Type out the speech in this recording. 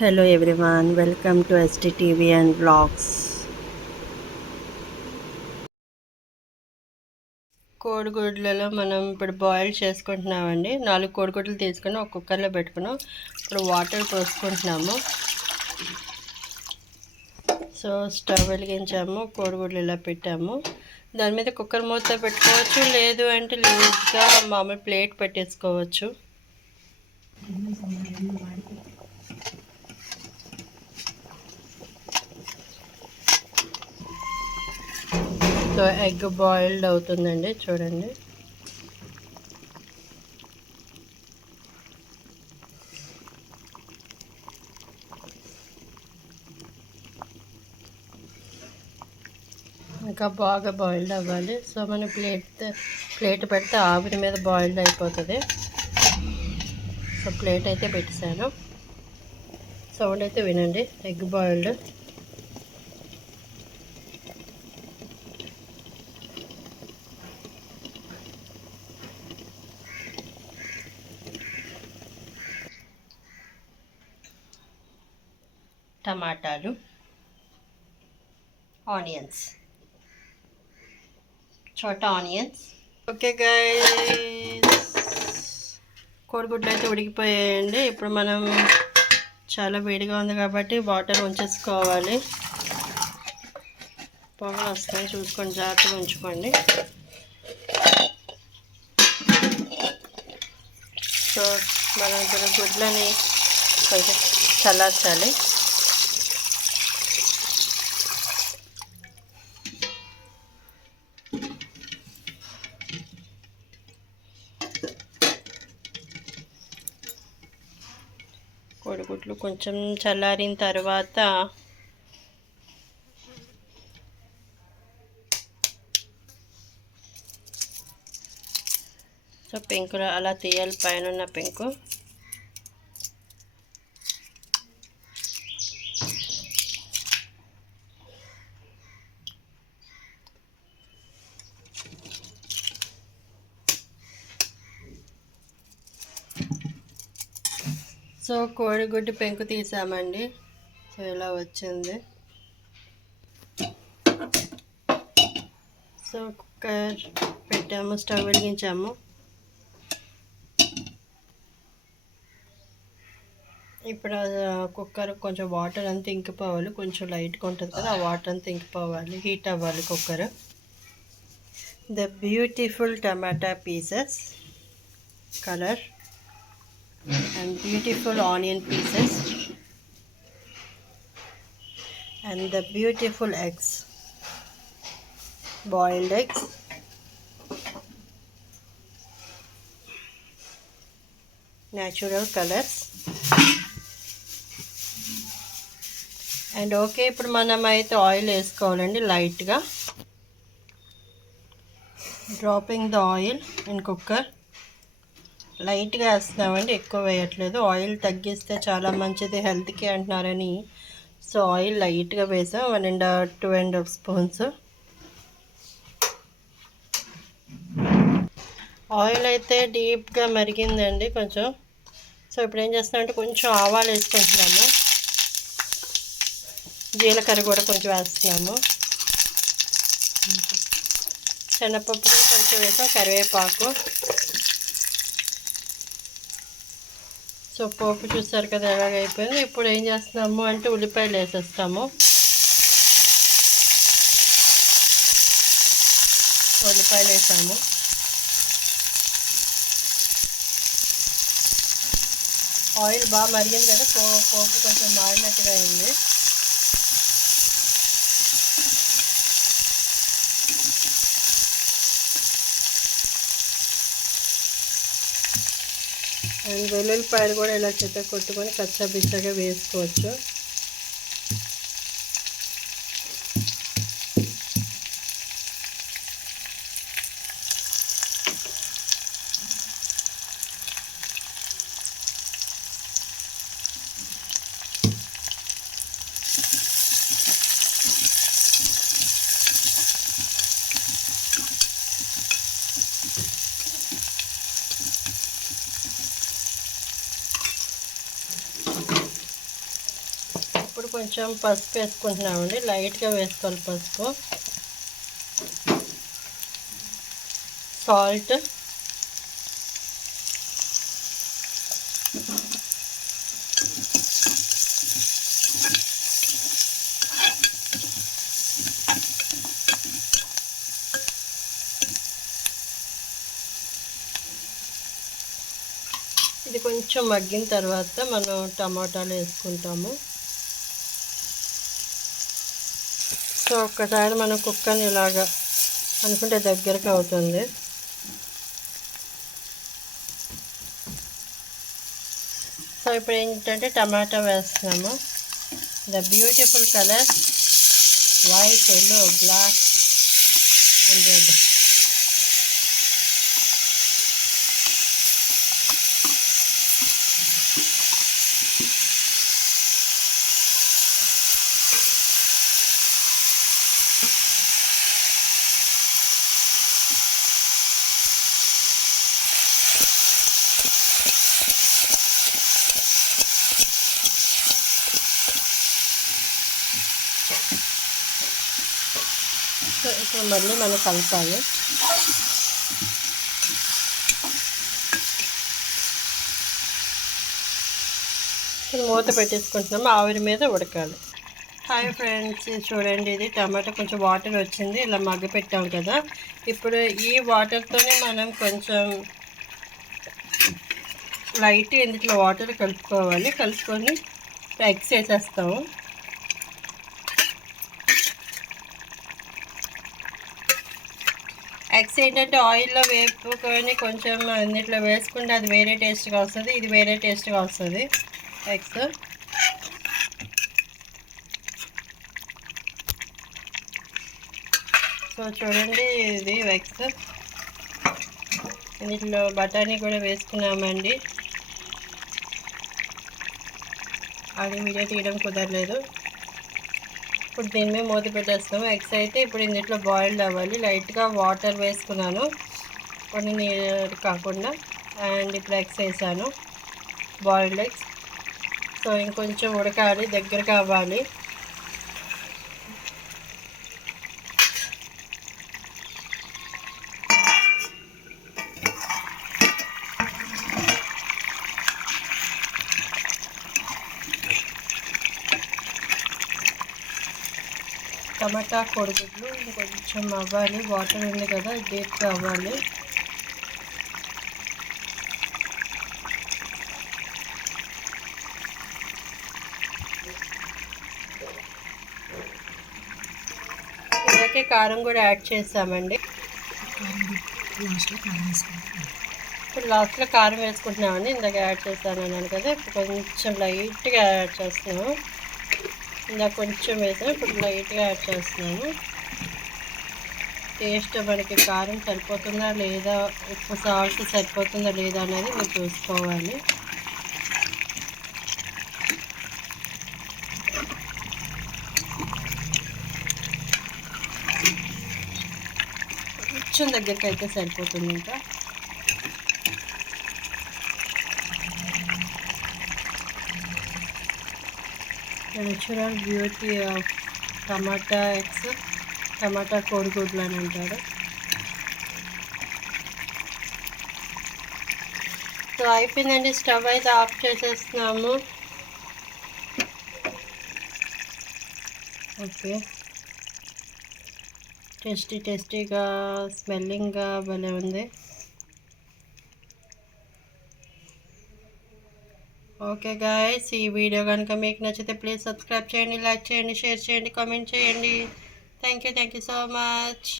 Hello everyone, welcome to STTV and Vlogs. కోడిగుడ్లలో మనం ఇప్పుడు బాయిల్ చేసుకుంటున్నామండి. 4 కోడిగుడ్లు తీసుకొని ఒక కుక్కర్లో పెట్టుకున్నాం. ఇప్పుడు వాటర్ పోసుకుంటున్నాము. సో స్టవ్ వెలిగించాము, కోడిగుడ్లు ఇలా పెట్టాము. దాని మీద కుక్కర్ మూత పెట్టుకోవచ్చు, లేదు అంటే లూజ్గా మామూలు ప్లేట్ పెట్టేసుకోవచ్చు. సో ఎగ్ బాయిల్డ్ అవుతుందండి, చూడండి. ఇంకా బాగా బాయిల్డ్ అవ్వాలి. సో మనం ప్లేట్ పెడితే ఆవిరి మీద బాయిల్డ్ అయిపోతుంది. సో ప్లేట్ అయితే పెట్టేశాను. సౌండ్ అయితే వినండి. Egg boiled. టమాటాలు, ఆనియన్స్, చోటా ఆనియన్స్. ఓకే గైస్, కోడిగుడ్లు అయితే ఉడికిపోయాయండి. ఇప్పుడు మనం చాలా వేడిగా ఉంది కాబట్టి వాటర్ ఉంచేసుకోవాలి. పొగలు వస్తాయి, చూసుకొని జాగ్రత్తగా ఉంచుకోండి. సో మనం ఇప్పుడు గుడ్లని కొంచెం చల్లార్చాలి. కోడిగుడ్లు కొంచెం చల్లారిన తర్వాత సో పెంకులు అలా తీయాలి, పైన ఉన్న పెంకు. సో కోడిగుడ్డు పెంకు తీసామండి. సో ఇలా వచ్చింది. సో కుక్కర్ పెట్టాము, స్టవ్ వెలిగించాము. ఇప్పుడు కుక్కర్ కొంచెం వాటర్ అంతా ఇంకిపోవాలి. కొంచెం లైట్గా ఉంటుంది కదా, ఆ వాటర్ అంతా ఇంకిపోవాలి, హీట్ అవ్వాలి cooker. The beautiful tomato pieces colour and beautiful onion pieces and the beautiful eggs, boiled eggs, natural colors. And okay, ఇప్పుడు మనం అయితే ఆయిల్ వేసుకోవాలండి లైట్గా. Dropping the oil in cooker. లైట్గా వేస్తున్నామండి, ఎక్కువ వేయట్లేదు. ఆయిల్ తగ్గిస్తే చాలా మంచిది హెల్త్కి అంటున్నారని సో ఆయిల్ లైట్గా వేసాం, 1.5 స్పూన్స్. ఆయిల్ అయితే డీప్గా మరిగిందండి కొంచెం. సో ఇప్పుడు ఏం చేస్తున్నామంటే కొంచెం ఆవాలు వేసుకుంటున్నాము, జీలకర్ర కూడా కొంచెం వేస్తున్నాము, శనగపప్పు కొంచెం వేసాం, కరివేపాకు. సో పోపు చూస్తారు కదా ఎలాగైపోయింది. ఇప్పుడు ఏం చేస్తున్నాము అంటే ఉల్లిపాయలు వేసేస్తాము. ఉల్లిపాయలు వేసాము. ఆయిల్ బాగా మరిగింది కదా, పోపు కొంచెం మారినట్టుగా అయింది. అండ్ వెల్లుల్లిపాయలు కూడా ఇలా చెత్త కొట్టుకొని కచ్చాపిచ్చాగా వేసుకోవచ్చు. ఇప్పుడు కొంచెం పసుపు వేసుకుంటున్నామండి, లైట్గా వేసుకోవాలి పసుపు. సాల్ట్, ఇది కొంచెం మగ్గిన తర్వాత మనం టమాటాలు వేసుకుంటాము. సో ఒక్కసారి మనం కుక్కర్ని ఇలాగా అనుకుంటే దగ్గరకు అవుతుంది. సో ఇప్పుడు ఏంటంటే టమాటా వేస్తున్నాము. The beautiful colour white, yellow, black and red. So ఇప్పుడు మళ్ళీ మనం కలపాలి. ఇప్పుడు మూత పెట్టేసుకుంటున్నాము, ఆవిరి మీద ఉడకాలి. హాయ్ ఫ్రెండ్స్, చూడండి, ఇది టమాటా కొంచెం వాటర్ వచ్చింది, ఇలా మగ్గ పెట్టాం కదా. ఇప్పుడు ఈ వాటర్తోనే మనం కొంచెం లైట్ ఇందులో వాటర్ కలుపుకోవాలి. కలుపుకొని ఎగ్స్ వేసేస్తాము. ఎగ్స్ ఏంటంటే ఆయిల్లో వేపుకొని కొంచెం అన్నిట్లో వేసుకుంటే అది వేరే టేస్ట్గా వస్తుంది, ఇది వేరే టేస్ట్గా వస్తుంది ఎగ్స్. సో చూడండి, ఇది ఎగ్స్. ఇందులో బఠానీ కూడా వేసుకున్నామండి, అది వీడియో తీయడం కుదరలేదు. ఇప్పుడు దీని మీద మూత పెట్టేస్తాము. ఎగ్స్ అయితే ఇప్పుడు ఇందులో బాయిల్డ్ అవ్వాలి. లైట్గా వాటర్ వేసుకున్నాను, కొన్ని నీరు కాకుండా. అండ్ ఇప్పుడు ఎగ్స్ వేసాను, బాయిల్డ్ ఎగ్స్. సో ఇంకొంచెం ఉడకాలి, దగ్గరకు అవ్వాలి. టమాటా కోడిగుడ్లు ఇంకొంచెం అవ్వాలి, వాటర్ ఉంది కదా, డీప్గా అవ్వాలి. ఇలాగే కారం కూడా యాడ్ చేసామండి. ఇప్పుడు లాస్ట్లో కారం వేసుకుంటున్నామండి, ఇందాక యాడ్ చేస్తాను అన్నాను కదా. ఇప్పుడు కొంచెం లైట్గా యాడ్ చేస్తున్నాము. ఇందాక కొంచెం వేసాము, ఇప్పుడు లైట్గా యాడ్ చేస్తున్నాము. టేస్ట్ మనకి కారం సరిపోతుందా లేదా, ఉప్పు సాల్ట్ సరిపోతుందా లేదా అనేది మీరు చూసుకోవాలి. కొంచెం దగ్గరికి అయితే సరిపోతుంది. ఇంకా natural beauty of tomato eggs, టమాటా కోడిగుడ్లు అని అంటారు. సో అయిపోయిందండి, స్టవ్ అయితే ఆఫ్ చేసేస్తున్నాము. ఓకే, టేస్టీగా స్మెల్లింగ్గా భలే ఉంది. ఓకే గాయ్స్, ఈ వీడియో కనుక మీకు నచ్చితే ప్లీజ్ సబ్స్క్రైబ్ చేయండి, లైక్ చేయండి, షేర్ చేయండి, కామెంట్ చేయండి. Thank you so much.